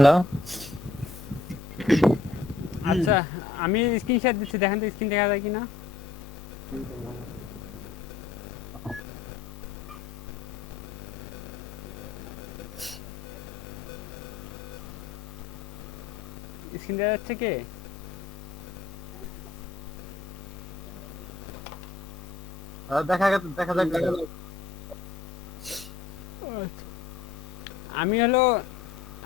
Hello. আচ্ছা, আমি screenshot দিচ্ছি, দেখেন তো স্ক্রিন দেখা যায় কিনা। স্ক্রিন দেখা যাচ্ছে কে? দেখা যাচ্ছে। আমি হলো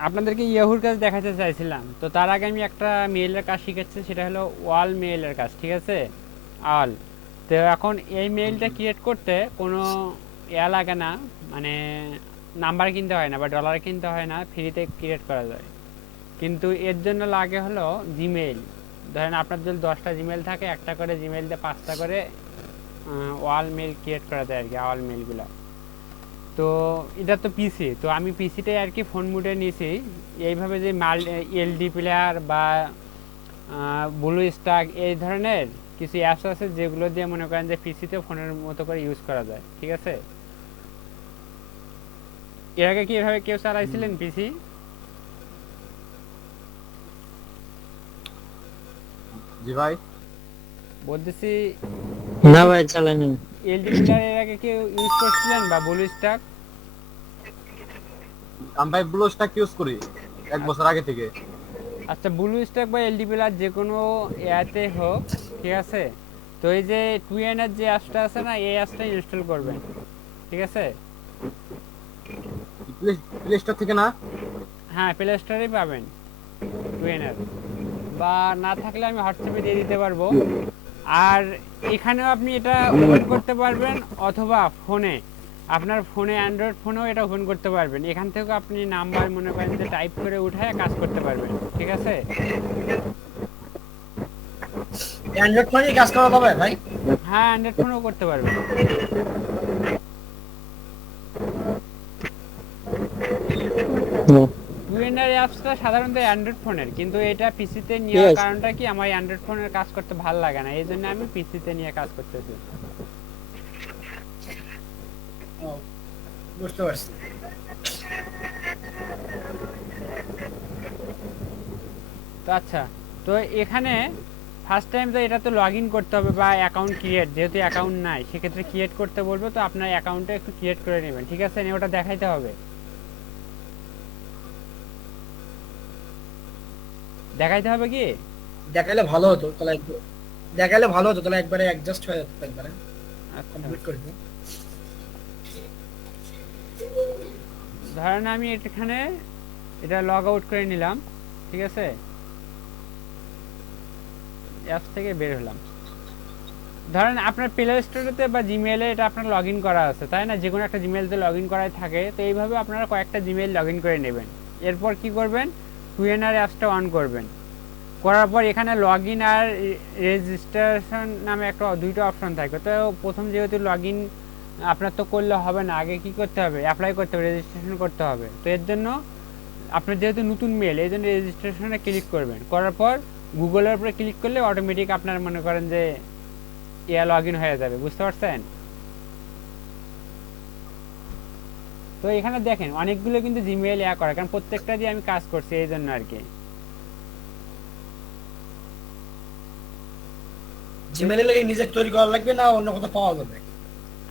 আপনাদেরকে ইয়াহুর কাজ দেখাতে চাইছিলাম, তো তার আগে আমি একটা মেইলের কাজ শিখেছি, সেটা হলো ওয়াল মেইলের কাজ, ঠিক আছে? অল। তো এখন এই মেইলটা ক্রিয়েট করতে কোনো ইয়া লাগে না, মানে নাম্বার কিনতে হয় না বা ডলার কিনতে হয় না, ফ্রিতে ক্রিয়েট করা যায়। কিন্তু এর জন্য লাগে হলো জিমেইল। ধরেন আপনার যদি 10টা জিমেইল থাকে, একটা করে জিমেইল দিয়ে 5টা করে ওয়াল মেইল ক্রিয়েট করা যায় আর কি, ওয়াল মেইলগুলো। তো এটা তো পিসি, তো আমি পিসিটাই আর কি ফোন মুডে নিয়েছি। এইভাবে যে মাল এলডি প্লেয়ার বা ব্লু স্টাক এই ধরনের কিছু অ্যাপস আছে যেগুলো দিয়ে মনে করেন যে পিসিতে ফোনের মতো করে ইউজ করা যায়, ঠিক আছে? এর আগে কি এভাবে কেউ চালাইছিলেন পিসি? জি ভাই। বলতেছি না এলডি ভাই, চালাইনি। এলডি প্লেয়ার এর আগে কেউ ইউজ করছিলেন বা ব্লু স্টাক? আমি ভাই ব্লু স্টাক ইউজ করি 1 বছর আগে থেকে। আচ্ছা, ব্লু স্ট্যাক বা এলডি প্লাস যে কোনো ইয়াতে হোক, ঠিক আছে? তো এই যে টু এর যে অ্যাপসটা আছে না, এই অ্যাপসটা ইনস্টল করবেন, ঠিক আছে? প্লে প্লে স্টোর থেকে না? হ্যাঁ, প্লে স্টোরেই পাবেন টু এর, বা না থাকলে আমি হোয়াটসঅ্যাপে দিয়ে দিতে পারবো। আর এখানেও আপনি এটা ওপেন করতে পারবেন, অথবা ফোনে, আপনার ফোনে অ্যান্ড্রয়েড ফোনেও এটা ওপেন করতে পারবেন। এখান থেকেও আপনি নাম্বার মনে করেন যে টাইপ করে উঠায় কাজ করতে পারবেন, ঠিক আছে? অ্যান্ড্রয়েড ফোনে কাজ করা যাবে ভাই? হ্যাঁ, অ্যান্ড্রয়েড ফোনেও করতে পারবেন। হুম। টুয়েন্ডার অ্যাপসটা সাধারণত অ্যান্ড্রয়েড ফোনের, কিন্তু এটা পিসিতে ঠিক নেওয়ার আছে। কারণটা কি, আমার অ্যান্ড্রয়েড ফোনের কাজ করতে ভালো লাগে না, এই জন্য আমি পিসিতে নিয়ে কাজ করতেছি। ও, বুঝতে পারছি। তো আচ্ছা, তো এখানে ফার্স্ট টাইম তো এটা তো লগ ইন করতে হবে, বা অ্যাকাউন্ট ক্রিয়েট, যেহেতু অ্যাকাউন্ট নাই সেক্ষেত্রে ক্রিয়েট করতে বলবো, তো আপনার অ্যাকাউন্টটা একটু ক্রিয়েট করে নেবেন, ঠিক আছে? নিয়ে ওটা দেখাইতে হবে, দেখাইতে হবে কি? দেখাইলে ভালো হতো তাহলে দেখাইলে ভালো হতো তাহলে একবারে অ্যাডজাস্ট হয়ে যেত একবারে আচ্ছা, কমপ্লিট করে দিই। ধরেন আমি এখানে এটা লগ আউট করে নিলাম, ঠিক আছে? অ্যাপস থেকে বের হলাম। ধরেন আপনার প্লে স্টোরেতে বা জিমেলে এটা আপনার লগ ইন করা আছে, তাই না? যে কোনো একটা জিমেলতে লগ ইন করাই থাকে, তো এইভাবে আপনারা কয়েকটা জিমেল লগ ইন করে নেবেন। এরপর কি করবেন, টুয়েনার অ্যাপসটা অন করবেন। করার পর এখানে লগ ইন আর রেজিস্ট্রেশন নামে একটা দুইটা অপশন থাকে। তো প্রথম যেহেতু লগ ইন আপনার তো করলে হবে না, আগে কি করতে হবে, অ্যাপ্লাই করতে হবে, রেজিস্ট্রেশন করতে হবে। তো এর জন্য আপনার যেহেতু নতুন মেল, এই জন্য রেজিস্ট্রেশনে ক্লিক করবেন। করার পর গুগলের উপরে ক্লিক করলে অটোমেটিক আপনার মনে করেন যে ইয়া লগ ইন হয়ে যাবে, বুঝতে পারছেন? তো এখানে দেখেন অনেকগুলো কিন্তু জিমেইল ইয়া করে, কারণ প্রত্যেকটা দিয়ে আমি কাজ করছি, এই জন্য আর কি। তো জিমেইলে লাগে নিজে তৈরি করা লাগবে না অন্য কোথাও পাওয়া যাবে?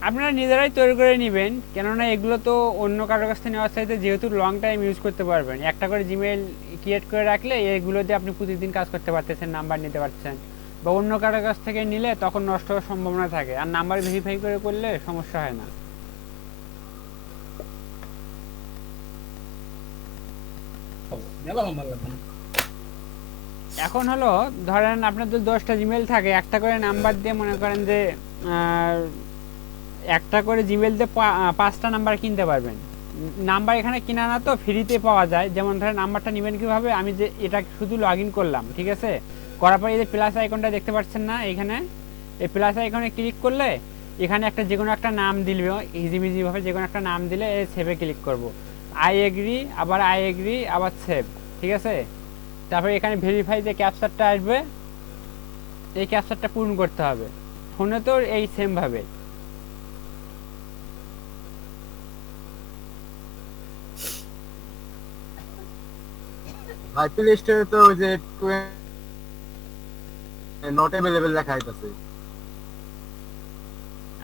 আপনারা নিজেরাই তৈরি করে নেবেন, কেননা এগুলো তো অন্য কারোর কাছ থেকে নেওয়ার চাইতে যেহেতু লং টাইম ইউজ করতে পারবেন, একটা করে জিমেইল ক্রিয়েট করে রাখলে এগুলো দিয়ে আপনি প্রতিদিন কাজ করতে পারতেছেন, নাম্বার নিতে পারছেন। বা অন্য কারোর কাছ থেকে নিলে তখন নষ্ট হওয়ার সম্ভাবনা থাকে, আর নাম্বার ভেরিফাই করে করলে সমস্যা হয় না। মেলা লম্বা লাগবে না। এখন হলো ধরেন আপনার যদি 10টা জিমেল থাকে, একটা করে নাম্বার দিয়ে মনে করেন যে আহ, একটা করে জিমেল দিয়ে 5টা নাম্বার কিনতে পারবেন। নাম্বার এখানে কিনা না, তো ফ্রিতে পাওয়া যায়। যেমন ধরেন নাম্বারটা নেবেন কীভাবে, আমি যে এটা শুধু লগ ইন করলাম, ঠিক আছে? করার পরে এই যে প্লাস আইকনটা দেখতে পাচ্ছেন না এখানে, এই প্লাস আইকনে ক্লিক করলে এখানে একটা যে কোনো একটা নাম দিলে, ইজিবিজিভাবে যে কোনো একটা নাম দিলে এই সেভে ক্লিক করব। আই এগ্রি, আবার আই এগ্রি, আবার সেভ, ঠিক আছে? তারপরে এখানে ভেরিফাই যে ক্যাপচারটা আসবে, এই ক্যাপচারটা পূরণ করতে হবে। ফোনে তো এই সেমভাবে। ভাই প্লে স্টোরে তো ওই যে নট অ্যাভেলেবেল লেখা হইতাছে।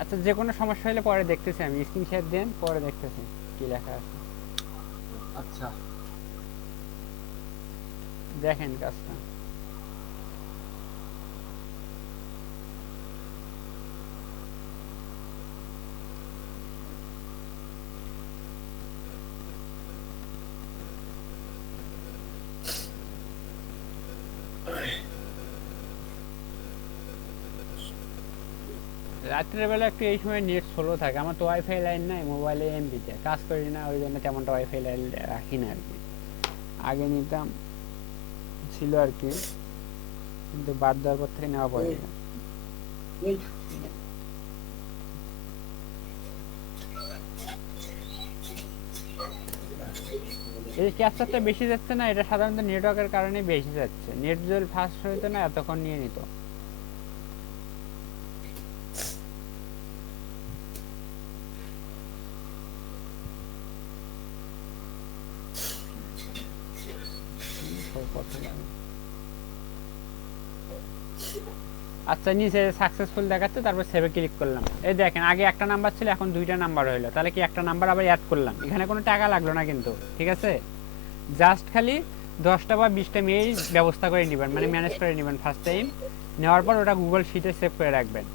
আচ্ছা, যে কোনো সমস্যা হলে পরে দেখতেছি, আমি স্ক্রিনশট দেন, পরে দেখতেছি কি লেখা আছে। আচ্ছা দেখেন কাজটা। রাত্রের বেলা একটু এই সময় নেট স্লো থাকে, আমার তো ওয়াইফাই লাইন নাই, মোবাইলে এমবিতে কাজ করি না, ওই জন্য তেমনটা ওয়াইফাই লাইন রাখি না আর কি। আগে নিতাম, ছিল আর কি, কিন্তু বাদ দেওয়ার পর থেকে নেওয়া পড়ে না। ওই এই ক্যাপচারটা বেশি যাচ্ছে না, এটা সাধারণত নেটওয়ার্কের কারণে বেশি যাচ্ছে। নেট যদি ফাস্ট হইতো না এতক্ষণ নিয়ে নিত। আচ্ছা, নিচে সাকসেসফুল দেখাচ্ছে, তারপর সেভে ক্লিক করলাম। এই দেখেন, আগে একটা নাম্বার ছিল, এখন দুইটা নাম্বার হইলো। তাহলে কি একটা নাম্বার আবার অ্যাড করলাম, এখানে কোনো টাকা লাগলো না কিন্তু, ঠিক আছে। জাস্ট খালি 10টা বা 20টা মেইল ব্যবস্থা করে নেবেন, মানে ম্যানেজ করে নেবেন ফার্স্ট টাইম। নেওয়ার পর ওটা গুগল শিটে সেভ করে রাখবেন।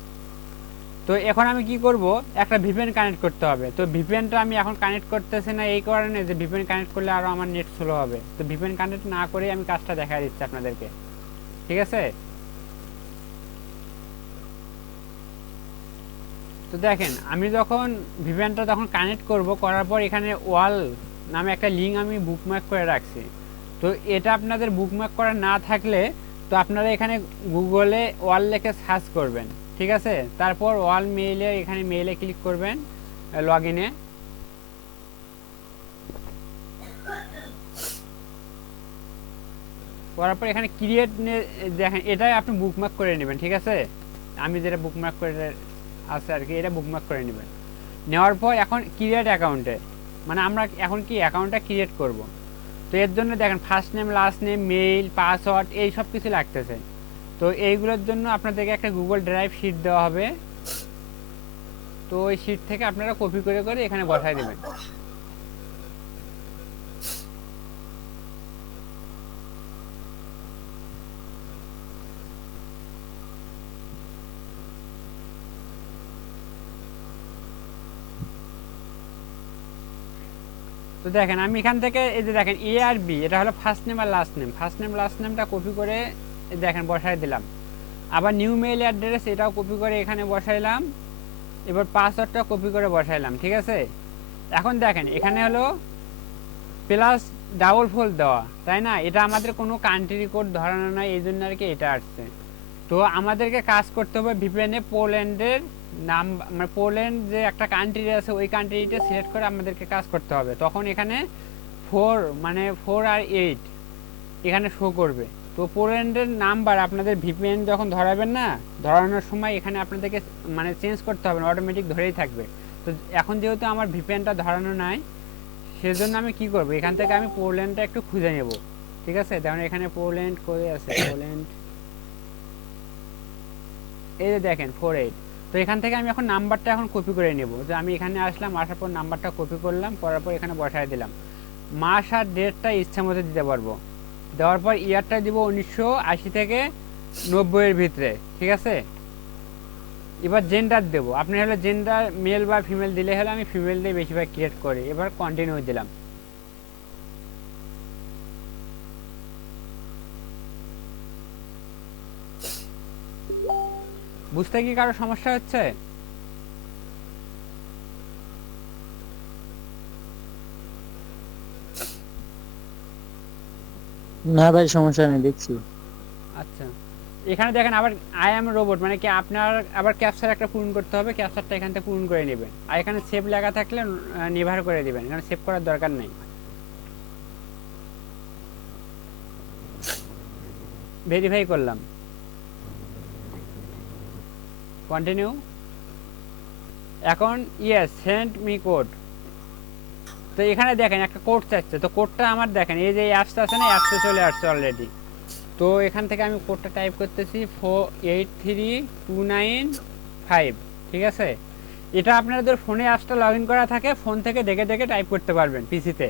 তো এখন আমি কি করব, একটা ভিপিএন কানেক্ট করতে হবে। তো ভিপিএনটা আমি এখন কানেক্ট করতেছি না এই কারণে যে ভিপিএন কানেক্ট করলে আরও আমার নেট স্লো হবে। তো ভিপিএন কানেক্ট না করে আমি কাজটা দেখা দিচ্ছি আপনাদেরকে, ঠিক আছে। তো দেখেন, আমি যখন ভিপিএনটা তখন কানেক্ট করব, করার পর এখানে ওয়াল নামে একটা লিঙ্ক আমি বুকমার্ক করে রাখছি। তো এটা আপনাদের বুকমার্ক করা না থাকলে তো আপনারা এখানে গুগলে ওয়াল লিখে সার্চ করবেন, ঠিক আছে। তারপর ওয়াল মেইলে, এখানে মেইলে ক্লিক করবেন, লগ ইনে। করার পর এখানে ক্রিয়েট, দেখেন এটাই আপনি বুকমার্ক করে নেবেন, ঠিক আছে। আমি যেটা বুকমার্ক করে আছে আর কি, এটা বুকমার্ক করে নেবেন। নেওয়ার পর এখন ক্রিয়েট অ্যাকাউন্টে, মানে আমরা এখন কি অ্যাকাউন্টটা ক্রিয়েট করব। তো এর জন্য দেখেন first name, last name, mail, password, এই সব কিছু লাগতেছে। তো এইগুলোর জন্য আপনাদেরকে একটা গুগল ড্রাইভ শিট দেওয়া হবে। তো ওই শিট থেকে আপনারা কপি করে করে এখানে বসায় দেবেন। তো দেখেন আমি এখান থেকে এই যে দেখেন এ আর বি, এটা হলো ফার্স্ট নেম আর last name. First name last নেমটা কপি করে দেখেন বসায় দিলাম। আবার নিউ মেইল অ্যাড্রেস, এটাও কপি করে এখানে বসাইলাম। এবার পাসওয়ার্ডটা কপি করে বসাইলাম, ঠিক আছে। এখন দেখেন এখানে হলো প্লাস ডাবল ফোল্ড দেওয়া, তাই না। এটা আমাদের কোনো কান্ট্রি কোড ধরানো নয়, এই জন্য আর কি এটা আসছে। তো আমাদেরকে কাজ করতে হবে ভিপিএনে পোল্যান্ডের নাম, মানে পোল্যান্ড যে একটা কান্ট্রি আছে ওই কান্ট্রিটা সিলেক্ট করে আমাদেরকে কাজ করতে হবে। তখন এখানে 4, মানে 4 আর 8 এখানে শো করবে। তো পোল্যান্ডের নাম্বার আপনাদের ভিপিএন যখন ধরাবেন না, ধরানোর সময় এখানে আপনাদেরকে মানে চেঞ্জ করতে হবে, অটোমেটিক ধরেই থাকবে। তো এখন যেহেতু আমার ভিপিএনটা ধরানো নাই, সেজন্য আমি কি করব, এখান থেকে আমি পোল্যান্ডটা একটু খুঁজে নেব, ঠিক আছে। যেমন এখানে পোল্যান্ড করে আছে, পোল্যান্ড, এই যে দেখেন 48। তো এখান থেকে আমি এখন নাম্বারটা এখন কপি করে নেব। যে আমি এখানে আসলাম, আসার পর নাম্বারটা কপি করলাম, করার পর এখানে বসায় দিলাম। মাস আর ডেটটা ইচ্ছা মতো দিতে পারবো। দেওয়ার পর ইয়ারটা দিব 1980 থেকে 90 এর ভিতরে, ঠিক আছে। এবার জেন্ডার দেবো, আপনি হলে জেন্ডার মেল বা ফিমেল দিলে হলে আমি ফিমেল দিয়ে বেশিরভাগ ক্রিয়েট করি। এবার কন্টিনিউ দিলাম। বুঝতে কি কারো সমস্যা হচ্ছে? না ভাই, সমস্যা নেই, দেখছি। আচ্ছা, এখানে দেখেন আবার আই এম রোবট, মানে কি আপনার আবার ক্যাপচার একটা পূরণ করতে হবে, ক্যাপচারটা এখান থেকে পূরণ করে নেবেন। আর এখানে সেভ লেখা থাকলে নিভার করে দিবেন, এখানে সেভ করার দরকার নেই। ভেরিফাই করলাম, কন্টিনিউ। এখন ইয়েস, সেন্ড মি কোড। তো এখানে দেখেন একটা কোড চাচ্ছে, তো কোডটা আমার দেখেন এই যে অ্যাপসটা আছে না, অ্যাপসে চলে আসছে অলরেডি। তো এখান থেকে আমি কোডটা টাইপ করতেছি 483295, ঠিক আছে। এটা আপনাদের ফোনে অ্যাপসটা লগ ইন করা থাকে, ফোন থেকে দেখে দেখে টাইপ করতে পারবেন পিসিতে।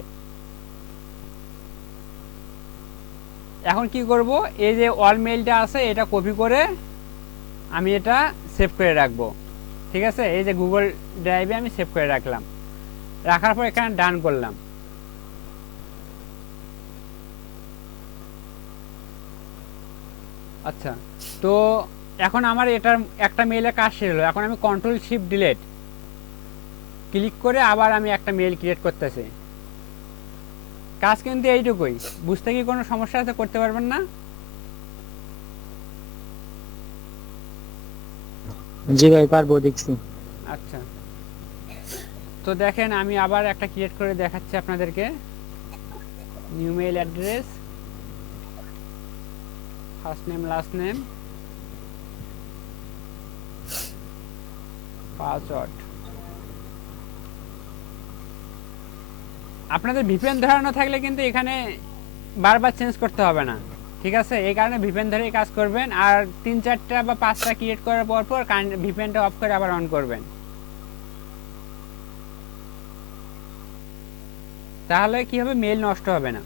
এখন কি করব, এই যে অল মেইলটা আছে এটা কপি করে আমি এটা সেভ করে রাখবো, ঠিক আছে। এই যে গুগল ড্রাইভে আমি সেভ করে রাখলাম, রাখার পর এখানে ডান করলাম। আচ্ছা, তো এখন আমার এটার একটা মেইলের কাজ শেষ হলো। এখন আমি কন্ট্রোল শিফট ডিলিট ক্লিক করে আবার আমি একটা মেইল ক্রিয়েট করতেছি। কাজ কিন্তু এইটুকুই, বুঝতে কি কোনো সমস্যা আছে, করতে পারবেন না? জি ভাই পারবো, দেখছি। আচ্ছা, তো দেখেন আমি আবার একটা ক্রিয়েট করে দেখাচ্ছি আপনাদেরকে। New mail address, first name last name, password. আপনাদের ভিপিএন ধরানো থাকলে কিন্তু এখানে বারবার চেঞ্জ করতে হবে না, ঠিক আছে। এই কারণে ভিপিএন ধরেই কাজ করবেন। আর 3-4টা বা 5টা ক্রিয়েট করার পর পর ভিপিএনটা অফ করে আবার অন করবেন, তাহলে কি হবে, মেইল নষ্ট হবে না।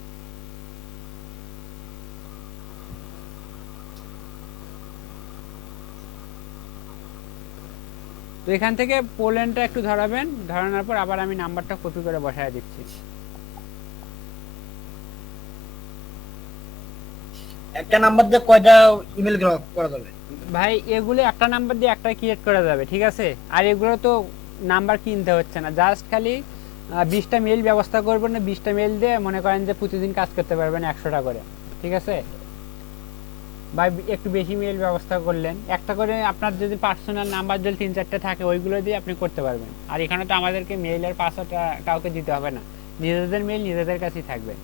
তো এখান থেকে পোল্যান্ডটা একটু ধরাবেন, ধরানোর পর আবার আমি নাম্বারটা কপি করে বসায় দিচ্ছি। একটা নাম্বার দিয়ে কয়টা ইমেল করা যাবে? ভাই এগুলো একটা নাম্বার দিয়ে একটা ক্রিয়েট করা যাবে, ঠিক আছে। আর এগুলো তো নাম্বার কিনতে হচ্ছে না, জাস্ট খালি 20টা মেইল ব্যবস্থা করবেন না, 20টা মেইল দিয়ে মনে করেন যে প্রতিদিন কাজ করতে পারবেন 100টা করে, ঠিক আছে। বা একটু বেশি মেইল ব্যবস্থা করলেন, একটা করে আপনার যদি পার্সোনাল নাম্বার যদি 3-4টা থাকে ওইগুলো দিয়ে আপনি করতে পারবেন। আর এখানে তো আমাদেরকে মেইলের পাসওয়ার্ডটা কাউকে দিতে হবে না, নিজেদের মেইল নিজেদের কাছেই থাকবে,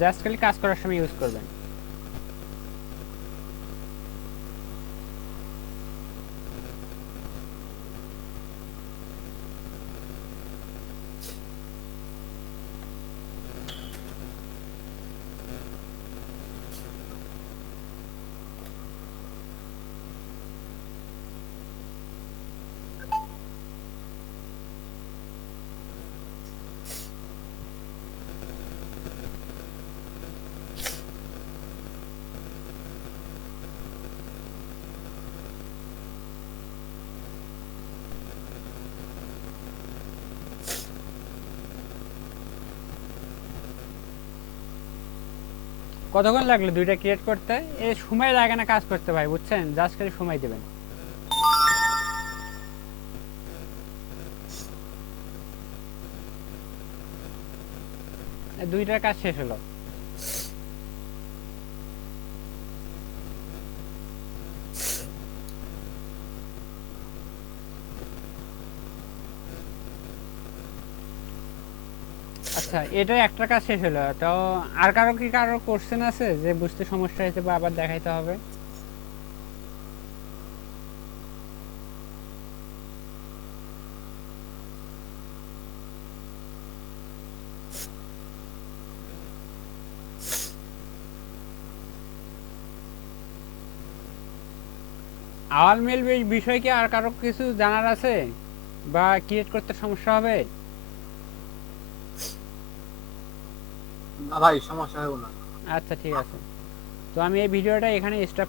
জাস্ট খালি কাজ করার সময় ইউজ করবেন। কতক্ষণ লাগলো 2টা ক্রিয়েট করতে? এই সময় লাগে না কাজ করতে ভাই, বুঝছেন, জাস্ট খালি সময় দেবেন। এই 2টার কাজ শেষ হলো। আচ্ছা, এটা একটা কাজ শেষ হলো। তো আর কারো কোশ্চেন আছে যে বুঝতে সমস্যা হয়েছে বা আবার দেখাইতে হবে? আওয়াল মেল বিষয়ে কি আর কারো কিছু জানার আছে বা ক্রিয়েট করতে সমস্যা হবে? না ভাই, সমস্যা হবে না। আচ্ছা ঠিক আছে, তো আমি এই ভিডিওটা এখানে স্টপ